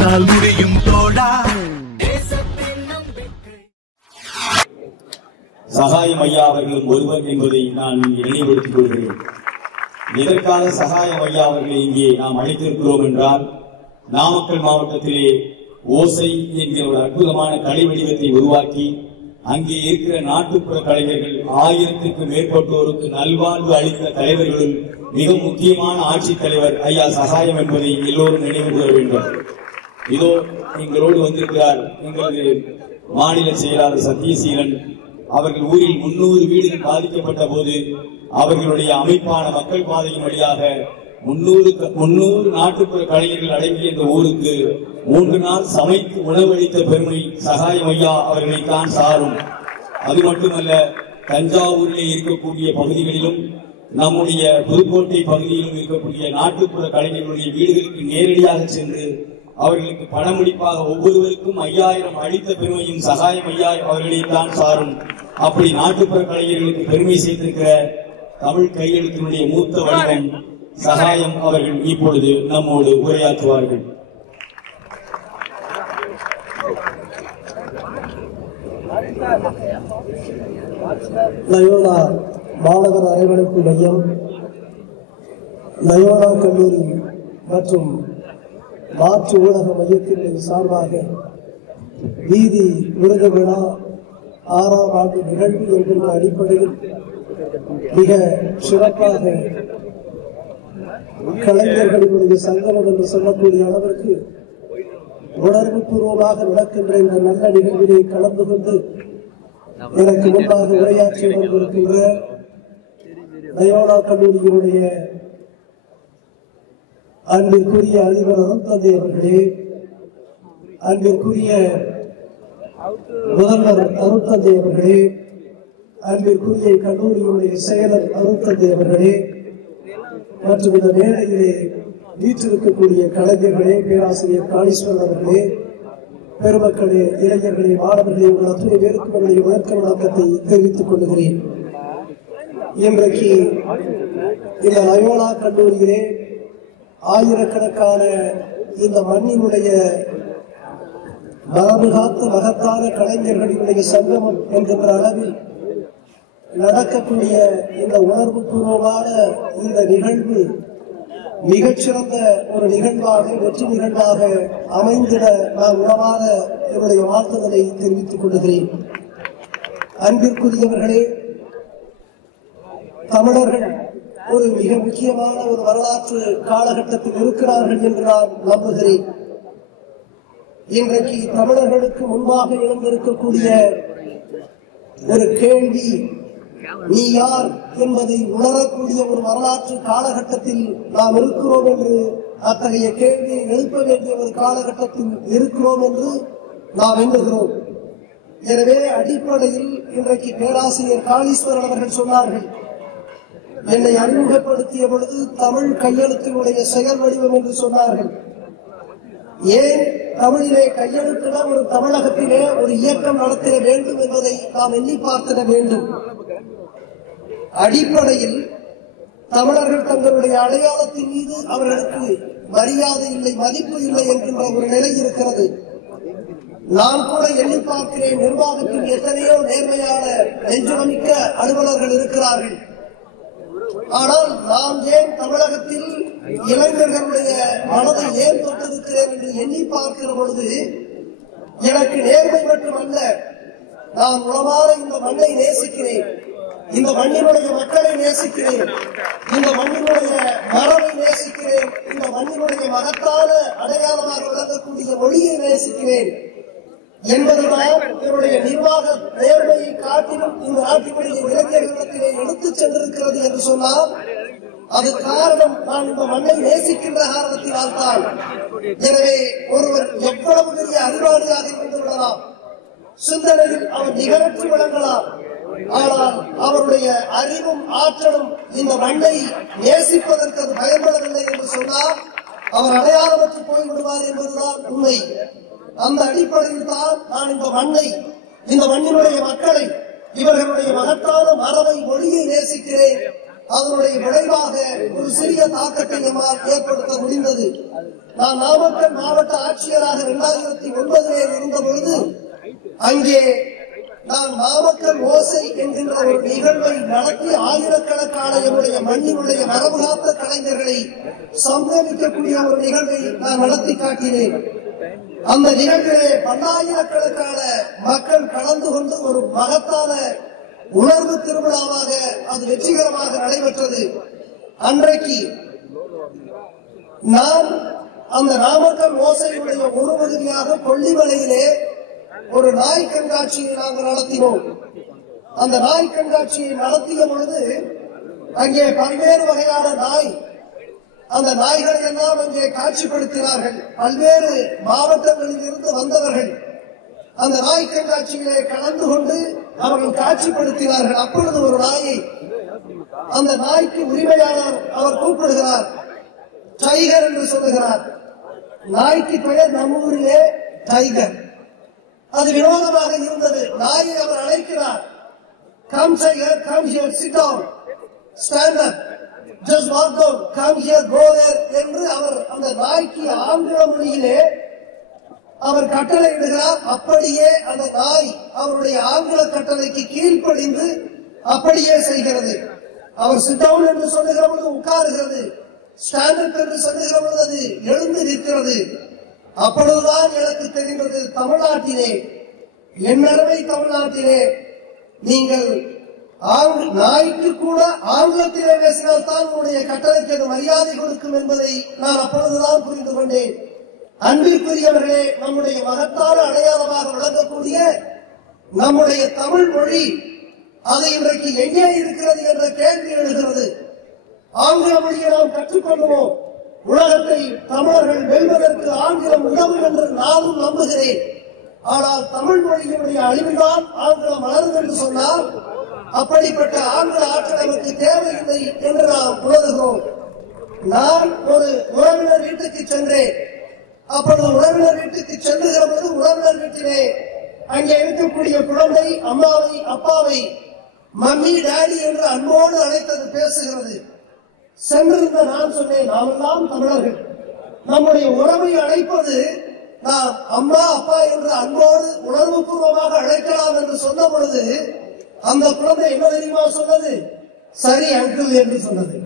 உன்னால் முடியும் தோழா. சகாயம் ஐயா அவர்களும் ஒருவர் என்பதை நான் நினைவுபடுத்திக் கொள்கிறேன். எதற்காக சகாயம் ஐயா அவர்களை இங்கே நாம் அழைத்திருக்கிறோம் என்றால், நாமக்கல் மாவட்டத்திலே ஓசை என்கிற ஒரு அற்புதமான கலை வடிவத்தை உருவாக்கி அங்கே இருக்கிற நாட்டுப்புற கலைஞர்கள் 1000க்கும் மேற்பட்டோருக்கு நல்வாழ்வு அளித்த தலைவர்களுள் மிக முக்கியமான ஆட்சித் தலைவர் ஐயா சகாயம் என்பதை எல்லோரும் நினைவு கூற வேண்டும். இதோ எங்களோடு வந்திருக்கிறார் எங்களது மாநில செயலாளர் சத்யசீலன் அவர்கள். ஊரில் 300 வீடுகள் பாதிக்கப்பட்ட போது அவர்களுடைய அமைப்பான மக்கள் பாதையின் வழியாக 300 நாட்டுப்புற கலைஞர்கள் அடங்கிய இந்த ஊருக்கு 3 நாள் சமைத்து உணவளித்த பெருமை சகாயம் ஐயா அவர்களை தான் சாரும். அது மட்டுமல்ல, தஞ்சாவூரிலே இருக்கக்கூடிய பகுதிகளிலும் நம்முடைய புதுக்கோட்டை பகுதியிலும் இருக்கக்கூடிய நாட்டுப்புற கலைஞர்களுடைய வீடுகளுக்கு நேரடியாக சென்று அவர்களுக்கு பணமுடிப்பாக ஒவ்வொருவருக்கும் 5000 அளித்த பெருமையும் சகாயம் ஐயா அவர்களை தான் சாரும். அப்படி நாட்டுப்புற கலைஞர்களுக்கு பெருமை சேர்த்திருக்கிற தமிழ் கையெழுத்தினுடைய மூத்த வடிவம் சகாயம் அவர்கள் இப்பொழுது நம்மோடு உரையாற்றுவார்கள். லயோலா மாணவர் அரவணைப்பு மையம், லயோலா கல்லூரி மற்றும் மாற்று ஊடக மையத்தின் சார்பாக வீதி விருது விழா 6ஆம் ஆண்டு நிகழ்வு என்கின்ற அடிப்படையில் மிக சிறப்பாக கலைஞர்களுடைய சங்கமம் என்று சொல்லக்கூடிய அளவிற்கு உணர்வு பூர்வமாக நடக்கின்ற இந்த நல்ல நிகழ்விலே கலந்து கொண்டு எனக்கு முன்பாக உரையாற்றி கொண்டிருக்கின்ற லயோலா கல்லூரியினுடைய அன்பிற்குரிய அதிபர் அருட்தந்தை அவர்களே, அன்பிற்குரிய முதல்வர் அருட்தந்தை அவர்களே, அன்பிற்குரிய கல்லூரியினுடைய செயலர் அருட்தந்தை அவர்களே, மற்றும் இந்த மேடையிலே வீற்றிருக்கக்கூடிய கலைஞர்களே, பேராசிரியர் காளீஸ்வரன் அவர்களே, பெருமக்களே, இளைஞர்களே, மாணவர்களே, உங்கள் அத்துணை பேருக்கு என்னுடைய வணக்க வணக்கத்தை தெரிவித்துக் கொள்கிறேன். இன்றைக்கு இந்த லயோலா கல்லூரியிலே ஆயிரக்கணக்கான இந்த மண்ணினுடைய மரபு காத்த மகத்தான கலைஞர்களினுடைய சங்கமம் என்கின்ற அளவில் நடக்கக்கூடிய இந்த உணர்வு பூர்வமான இந்த நிகழ்வு மிகச்சிறந்த ஒரு நிகழ்வாக, வெற்றி நிகழ்வாக அமைந்திட நான் உணவாக என்னுடைய வாழ்த்துதலை தெரிவித்துக் கொள்கிறேன். அன்பிற்குரியவர்களே, தமிழர்கள் ஒரு மிக முக்கியமான ஒரு வரலாற்று காலகட்டத்தில் இருக்கிறார்கள் என்று நான் நம்புகிறேன். இன்றைக்கு தமிழர்களுக்கு முன்பாக எழுந்திருக்கக்கூடிய ஒரு கேள்வி, நீ யார் என்பதை உணரக்கூடிய ஒரு வரலாற்று காலகட்டத்தில் நாம் இருக்கிறோம் என்று, அத்தகைய கேள்வியை எழுப்ப வேண்டிய ஒரு காலகட்டத்தில் இருக்கிறோம் என்று நாம் எண்ணுகிறோம். எனவே அடிப்படையில் இன்றைக்கு பேராசிரியர் காளீஸ்வரன் அவர்கள் சொன்னார்கள், என்னை அறிமுகப்படுத்திய பொழுது தமிழ் கையெழுத்தினுடைய செயல் வடிவம் என்று சொன்னார்கள். ஏன் தமிழிலே கையெழுத்திட ஒரு தமிழகத்திலே ஒரு இயக்கம் நடத்திட வேண்டும் என்பதை நாம் எண்ணி பார்த்திட வேண்டும். அடிப்படையில் தமிழர்கள் தங்களுடைய அடையாளத்தின் மீது அவர்களுக்கு மரியாதை இல்லை, மதிப்பு இல்லை என்கின்ற ஒரு நிலை இருக்கிறது. நான் கூட எண்ணி பார்க்கிறேன், நிர்வாகத்தில் எத்தனையோ நேர்மையான நெஞ்சுமிக்க அலுவலர்கள் இருக்கிறார்கள். ஆனால் நாம் ஏன் தமிழகத்தில் இளைஞர்களுடைய மனதை ஏன் தொட்டிருக்கிறேன் என்று எண்ணி பார்க்கிற பொழுது எனக்கு நேர்மை மட்டுமல்ல, நான் உளமாற இந்த மண்ணை நேசிக்கிறேன், இந்த மண்ணினுடைய மக்களை நேசிக்கிறேன், இந்த மண்ணினுடைய மரபை நேசிக்கிறேன், இந்த மண்ணினுடைய மகத்தான அடையாளமாக விளங்கக்கூடிய மொழியை நேசிக்கிறேன் என்பதுதான் என்னுடைய நிர்வாக நேர்மையை காட்டிலும் இந்த நாட்டினுடைய இளைஞர்களிடத்திலே எடுத்துச் சென்றிருக்கிறது என்று சொன்னால் அது காரணம் நான் இந்த மண்ணை நேசிக்கின்ற காரணத்தினால் தான். எனவே ஒருவர் எவ்வளவு பெரிய அறிவாளியாக இருந்து விடலாம், சிந்தனையில் அவர் நிகழ்ச்சி விளங்கலாம், ஆனால் அவருடைய அறிவும் ஆற்றலும் இந்த மண்ணை நேசிப்பதற்கு அது பயன்படவில்லை என்று சொன்னால் அவர் அடையாளமற்று போய்விடுவார் என்பதுதான் உண்மை. அந்த அடிப்படையில் தான் நான் இந்த மண்ணை, இந்த மண்ணினுடைய மக்களை, இவர்களுடைய மகத்தான மரபை, மொழியை நேசிக்கிறேன். அதனுடைய விளைவாக ஒரு சிறிய தாக்கத்தை நம்மால் ஏற்படுத்த முடிந்தது. நான் நாமக்கல் மாவட்ட ஆட்சியராக 2009 இருந்த பொழுது அங்கே நான் நாமக்கல் ஓசை என்கின்ற ஒரு நிகழ்வை நடத்தி ஆயிரக்கணக்கான என்னுடைய மண்ணினுடைய மரபு காத்த கலைஞர்களை சங்கமிக்கக்கூடிய ஒரு நிகழ்வை நான் நடத்தி காட்டினேன். அந்த நிகழ்விலே பல்லாயிரக்கணக்கான மக்கள் கலந்து கொண்டு ஒரு மகத்தான உணர்வு திருவிழாவாக அது வெற்றிகரமாக நடைபெற்றது. அன்றைக்கு நான் அந்த நாமக்கல் ஓசையுடைய ஒரு பகுதியாக கொல்லிமலையிலே ஒரு நாய் கண்காட்சியை நாங்கள் நடத்தினோம். அந்த நாய் கண்காட்சியை நடத்திய பொழுது அங்கே பல்வேறு வகையான நாய், அந்த நாய்களை எல்லாம் அங்கே காட்சிப்படுத்தினார்கள். பல்வேறு மாவட்டங்களில் இருந்து வந்தவர்கள் அந்த நாய் கண்காட்சியிலே கலந்து கொண்டு அவர்கள் காட்சிப்படுத்தினார்கள். அப்பொழுது ஒரு நாயை, அந்த நாய்க்கு உரிமையாளர் அவர் கூப்பிடுகிறார், டைகர் என்று சொல்லுகிறார். நாய்க்கு பெயர் நம்ம ஊரிலே டைகர். அது வினோதமாக இருந்தது. நாயை அவர் அழைக்கிறார், come tiger, come here, sit down, stand up, just walk down, come here, go there என்று அவர் அந்த நாய்க்கு ஆங்கில மொழியிலே அவர் கட்டளை இடுகிறார். அப்படியே அந்த நாய் அவருடைய ஆங்கில கட்டளைக்கு கீழ்ப்படிந்து அப்படியே செய்கிறது. அவர் சிட் டவுன் என்று சொல்லுகிற பொழுது உட்காருகிறது, ஸ்டாண்ட் அப் என்று சொல்லுகிற பொழுது அது எழுந்து நிற்கிறது. அப்பொழுதுதான் எனக்கு தெரிந்தது, தமிழ்நாட்டிலே, என்னருமை தமிழ்நாட்டிலே நீங்கள் நாய்க்கு கூட ஆங்கிலத்திலே பேசினால் தான் உங்களுடைய கட்டளைக்கு அது மரியாதை கொடுக்கும் என்பதை நான் அப்பொழுதுதான் புரிந்து கொண்டேன். அன்பிற்குரியவர்களே, நம்முடைய மகத்தான அடையாளமாக விளங்கக்கூடிய நம்முடைய தமிழ் மொழி அது இன்றைக்கு எங்கே இருக்கிறது என்ற கேள்வி எழுகிறது. ஆங்கில மொழியை நாம் கற்றுக்கொள்வோம். உலகத்தை தமிழர்கள் வெல்வதற்கு ஆங்கிலம் உதவும் என்று நானும் நம்புகிறேன். ஆனால் தமிழ் மொழியினுடைய அழிவுதான் ஆங்கிலம் வளரும் என்று சொன்னால் அப்படிப்பட்ட ஆங்கில ஆற்றல் நமக்கு தேவையில்லை என்று நாம் உணர்கிறோம். நான் ஒரு உறவினர் வீட்டுக்கு சென்றேன். அப்பொழுது உறவினர் வீட்டுக்கு செல்லுகிற பொழுது உறவினர் வீட்டிலே அங்கே இருக்கக்கூடிய குழந்தை அம்மாவை அப்பாவை மம்மி டாடி என்று அன்போடு அழைத்தது பேசுகிறது. சென்றிருந்த நான் சொன்னேன், நாமெல்லாம் தமிழர்கள், நம்முடைய உறவை அழைப்பது நாம் அம்மா அப்பா என்று அன்போடு உணர்வு பூர்வமாக அழைக்கலாம் என்று சொன்ன பொழுது அந்த குழந்தை என்ன தெரியுமா சொன்னது? சரி அங்கிள் என்று சொன்னது.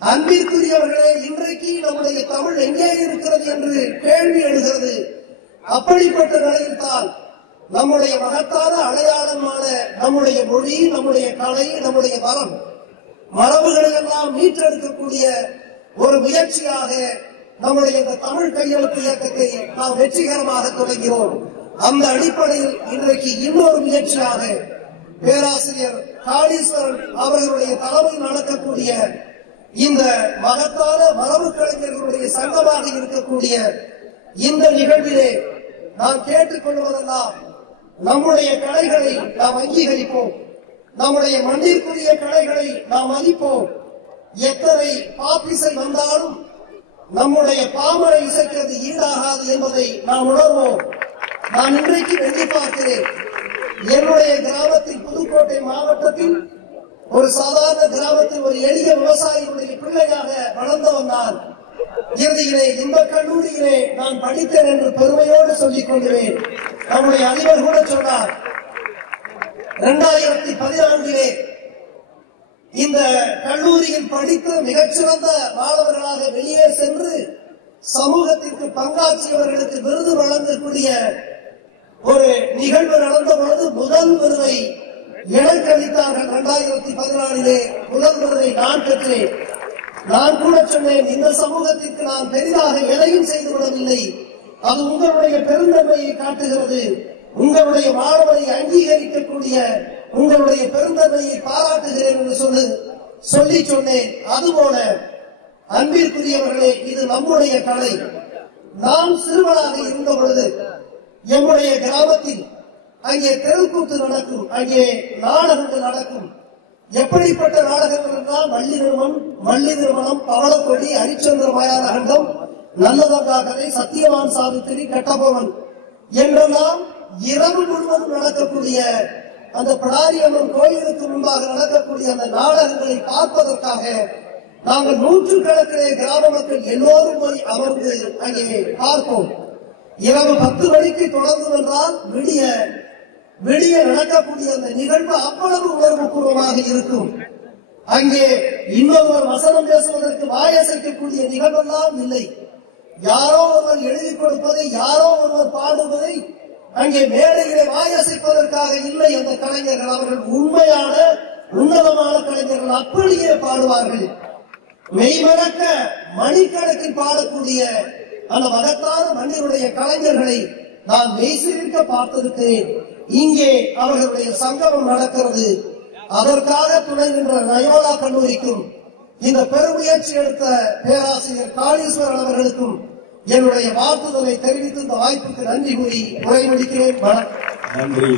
அன்பிற்குரியவர்களே, இன்றைக்கு நம்முடைய தமிழ் எங்கே இருக்கிறது என்று கேள்வி எழுகிறது. அப்படிப்பட்ட நிலையில் தான் நம்முடைய மகத்தான அடையாளமான நம்முடைய மொழி, நம்முடைய கலை, நம்முடைய மரபுகளை எல்லாம் மீட்டெடுக்கக்கூடிய ஒரு முயற்சியாக நம்முடைய இந்த தமிழ் கையெழுத்து இயக்கத்தை நாம் வெற்றிகரமாக தொடங்கினோம். அந்த அடிப்படையில் இன்றைக்கு இன்னொரு முயற்சியாக பேராசிரியர் காளீஸ்வரன் அவர்களுடைய தலைமையில் நடக்கக்கூடிய இந்த மகத்தான மரபு கலைஞர்களுடைய சங்கமாக இருக்கக்கூடிய இந்த நிகழ்விலே நாம் கேட்டுக்கொள்வதெல்லாம் நம்முடைய கலைகளை நாம் அங்கீகரிப்போம், நம்முடைய மண்ணிற்குரிய கலைகளை நாம் மதிப்போம். எத்தனை பாப்பிசை வந்தாலும் நம்முடைய பாமரை இசைக்கிறது ஈடாகாது என்பதை நாம் உணர்வோம். நான் இன்றைக்கு எண்ணி பார்க்கிறேன், என்னுடைய கிராமத்தில் புதுக்கோட்டை மாவட்டத்தில் ஒரு சாதாரண கிராமத்தில் ஒரு எளிய விவசாயியுடைய பிள்ளையாக வளர்ந்தவன் நான். இறுதியிலே இந்த கல்லூரியிலே நான் படித்தேன் என்று பெருமையோடு சொல்லிக் கொள்கிறேன். நம்முடைய அதிபர் கூட சொன்னார், 2014 இந்த கல்லூரியில் படித்து மிகச்சிறந்த மாணவர்களாக வெளியே சென்று சமூகத்திற்கு பங்காற்றியவர்களுக்கு விருது வழங்கக்கூடிய ஒரு நிகழ்வு நடந்த பொழுது முதல் விருதை எனக்கு அளித்தார்கள். 2014 முதல் விருதை நான் பெற்றேன். நான் கூட சொன்னேன், இந்த சமூகத்திற்கு நான் பெரிதாக எதையும் செய்துவிடவில்லை, அது உங்களுடைய பெருந்தன்மையை காட்டுகிறது, உங்களுடைய மாணவரை அங்கீகரிக்கக்கூடிய உங்களுடைய பெருந்தன்மையை பாராட்டுகிறேன் என்று சொல்லி சொன்னேன். அதுபோல அன்பிற்குரியவர்களே, இது நம்முடைய கலை. நாம் சிறுவனாக இருந்த பொழுது எம்முடைய கிராமத்தில் அங்கே தெருக்கூத்து நடக்கும், அங்கே நாடகங்கள் நடக்கும். எப்படிப்பட்ட நாடகங்கள் என்றால் மல்லி நிறுவனம், பவளக்கொடி, ஹரிச்சந்திர மயானகண்டம், நல்லதங்கா கதை, சத்தியவான் சாவித்திரி, கட்டபொம்மன் என்றெல்லாம் இரவு முழுவதும் நடக்கக்கூடிய அந்த பிடாரியம்மன் கோயிலுக்கு முன்பாக நடக்கக்கூடிய அந்த நாடகங்களை பார்ப்பதற்காக நாங்கள் நூற்றுக்கணக்கிலே கிராம மக்கள் எல்லோரும் போய் அமர்ந்து அங்கே பார்ப்போம். இரவு 10 மணிக்கு தொடர்ந்து என்றால் விடிய நடக்கக்கூடிய அந்த நிகழ்வு அவ்வளவு உணர்வுபூர்வமாக இருக்கும். அங்கே இன்னொருவர் வசனம் பேசுவதற்கு வாயசைக்கக்கூடிய நிகழ்வெல்லாம் இல்லை. யாரோ ஒருவர் எழுதி கொடுப்பதை, யாரோ ஒருவர் பாடுவதை அங்கே மேடையிலே வாயசைப்பதற்காக இல்லை. அந்த கலைஞர்கள் அவர்கள் உண்மையான உன்னதமான கலைஞர்கள், அப்படியே பாடுவார்கள். மெய்மறக்க மணிக்கணக்கில் பாடக்கூடிய அந்த மகத்தான மண்ணினுடைய கலைஞர்களை நான் மெய்சிலிருக்க பார்த்திருக்கிறேன். இங்கே அவர்களுடைய சங்கமம் நடக்கிறது. அதற்காக துணை நின்ற நயோலா கல்லூரிக்கும் இந்த பெருமுயற்சி எடுத்த பேராசிரியர் காளீஸ்வரன் அவர்களுக்கும் என்னுடைய வாழ்த்துதலை தெரிவித்து இந்த வாய்ப்புக்கு நன்றி கூறி உரை முடிக்கிறேன். நன்றி.